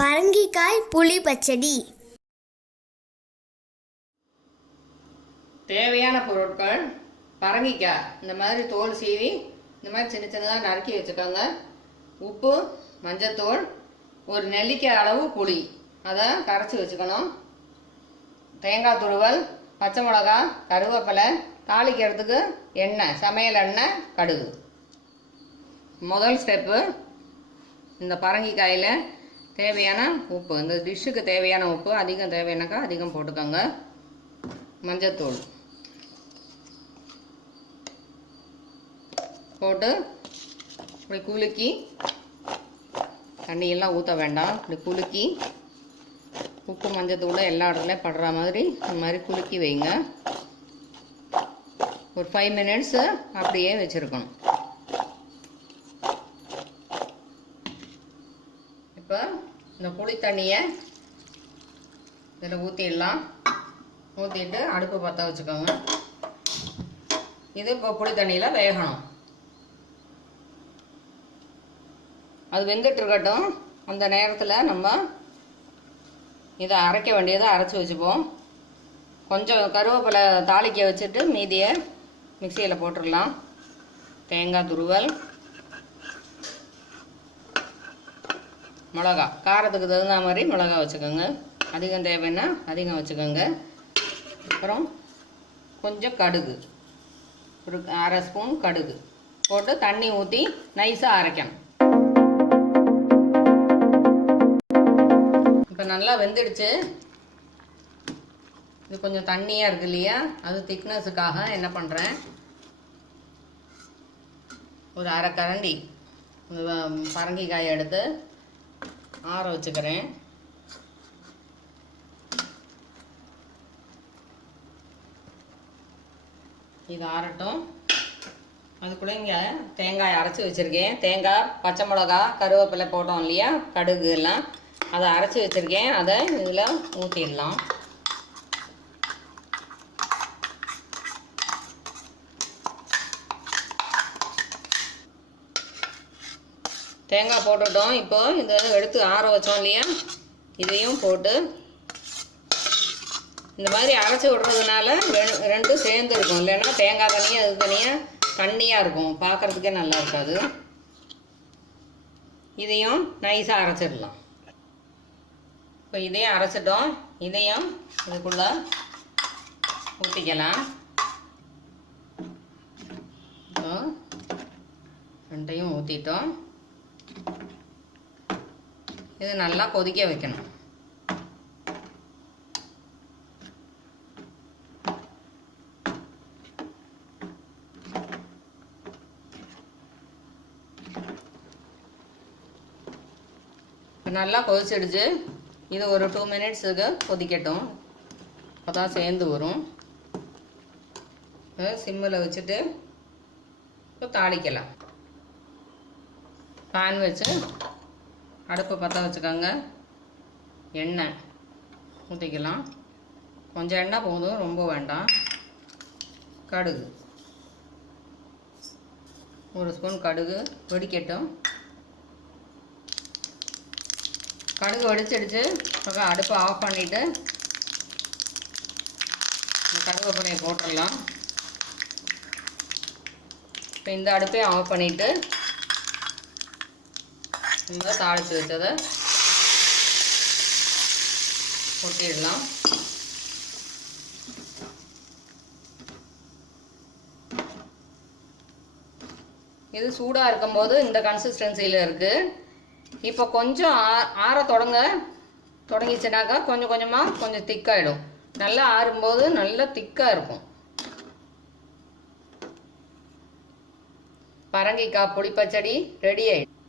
பரங்கிக்காய் புளி பச்சடி. தேவையான பொருட்கள் பரங்கிக்காய் இந்த மாதிரி தோல் சீவி இந்த மாதிரி சின்ன சின்னதாக நறுக்கி வச்சுக்கோங்க. உப்பு மஞ்சத்தூள் ஒரு நெல்லிக்காய் அளவு புளி. அதை கரைச்சி வச்சுக்கணும். தேங்காய் துருவல் பச்சை மிளகா கருவேப்பிலை தாளிக்கிறதுக்கு எண்ணெய் சமையல் எண்ணெய் கடுகு. முதல் ஸ்டெப்பு இந்த பரங்கிக்காயில் தேவையான உப்பு. இந்த டிஷ்ஷுக்கு தேவையான உப்பு அதிகம் தேவையானாக்கா அதிகம் போட்டுக்கோங்க. மஞ்சத்தூள். போட்டு இப்படி குலுக்கி தண்ணியெல்லாம் ஊற்ற வேண்டாம். இப்படி குலுக்கி உப்பு மஞ்சத்தூள் எல்லா இடத்துலையும் படுற மாதிரி இந்த மாதிரி குலுக்கி வைங்க. ஒரு ஃபைவ் மினிட்ஸு அப்படியே வச்சுருக்கணும் இப்போ இந்த புளி தண்ணியை இதில் ஊற்றிடலாம் ஊற்றிட்டு அடுப்பு பற்ற வச்சுக்கோங்க. இது இப்போ புளி தண்ணியில் வேகணும். அது வெந்துட்டு இருக்கட்டும். அந்த நேரத்தில் நம்ம இதை அரைக்க வேண்டியதை அரைச்சி வச்சுப்போம். கொஞ்சம் கருவேப்பிலை தாளிக்க வச்சுட்டு மீதியை மிக்சியில் போட்டுடலாம். தேங்காய் துருவல். மிளகா. காரத்துக்கு தகுந்த மாதிரி மிளகா வச்சுக்கோங்க. அதிகம் தேவைன்னா அதிகம் வச்சுக்கோங்க. அப்புறம் கொஞ்சம் கடுகு. ஒரு அரை ஸ்பூன் கடுகு. போட்டு தண்ணி ஊற்றி நைஸாக அரைக்கணும். இப்போ நல்லா வெந்துடுச்சு. இது கொஞ்சம் தண்ணியாக இருக்கு இல்லையா? அது திக்னஸுக்காக என்ன பண்ணுறேன் ஒரு அரை கரண்டி. பரங்கிக்காயை எடுத்து ஆற வச்சுக்கிறேன். இது ஆறட்டும். அதுக்குள்ள இங்கே தேங்காய் அரைச்சி வச்சுருக்கேன். தேங்காய் பச்சை மிளகா கருவேப்பிலை போட்டோம் இல்லையா? கடுகு எல்லாம். அதை அரைச்சி வச்சுருக்கேன். அதை இதில் ஊற்றிடலாம் தேங்காய் போட்டுட்டோம். இப்போ இதை எடுத்து ஆற வச்சோம் இல்லையா? இதையும் போட்டு இந்த மாதிரி அரைச்சி விடுறதுனால ரெண்டும் சேர்ந்து இருக்கும். இல்லைன்னா தேங்காய் தனியாக அது தனியாக தண்ணியாக இருக்கும். பார்க்குறதுக்கே நல்லா இருக்காது. இதையும் நைஸாக அரைச்சிடலாம். இப்போ இதையும் அரைச்சிட்டோம். இதையும் இதுக்குள்ளே ஊற்றிக்கலாம் இப்போ ரெண்டையும் ஊற்றிட்டோம் இது நல்லா கொதிக்க வைக்கணும். நல்லா கொதிச்சிடுச்சு. இது ஒரு டூ மினிட்ஸுக்கு கொதிக்கட்டும். அப்போ தான் சேர்ந்து வரும். சிம்மில் வச்சுட்டு இப்போ தாளிக்கலாம். பேன் வச்சு அடுப்பை பற்ற வச்சுக்கோங்க. எண்ணெய் ஊற்றிக்கலாம் கொஞ்சம் எண்ணெய் போதும் ரொம்ப வேண்டாம். கடுகு. ஒரு ஸ்பூன் கடுகு வெடிக்கட்டும். கடுகு வெடிச்சிடுச்சு. அப்புறம் அடுப்பை ஆஃப் பண்ணிவிட்டு கருவேப்பிலையை போட்டுடலாம். இப்போ இந்த அடுப்பையும் ஆஃப் பண்ணிவிட்டு நம்ம தாளித்து வச்சதை கொட்டிடலாம். இது சூடாக இருக்கும்போது இந்த கன்சிஸ்டன்சியில் இருக்குது இப்போ கொஞ்சம் ஆ- ஆற தொடங்க தொடங்கிச்சுனாக்கா கொஞ்சம் கொஞ்சமாக கொஞ்சம் திக்காயிடும். நல்லா ஆறும்போது நல்லா திக்காக இருக்கும். பரங்கிக்காய் புளிப்பச்சடி ரெடி ஆயிடும்.